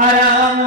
হারাম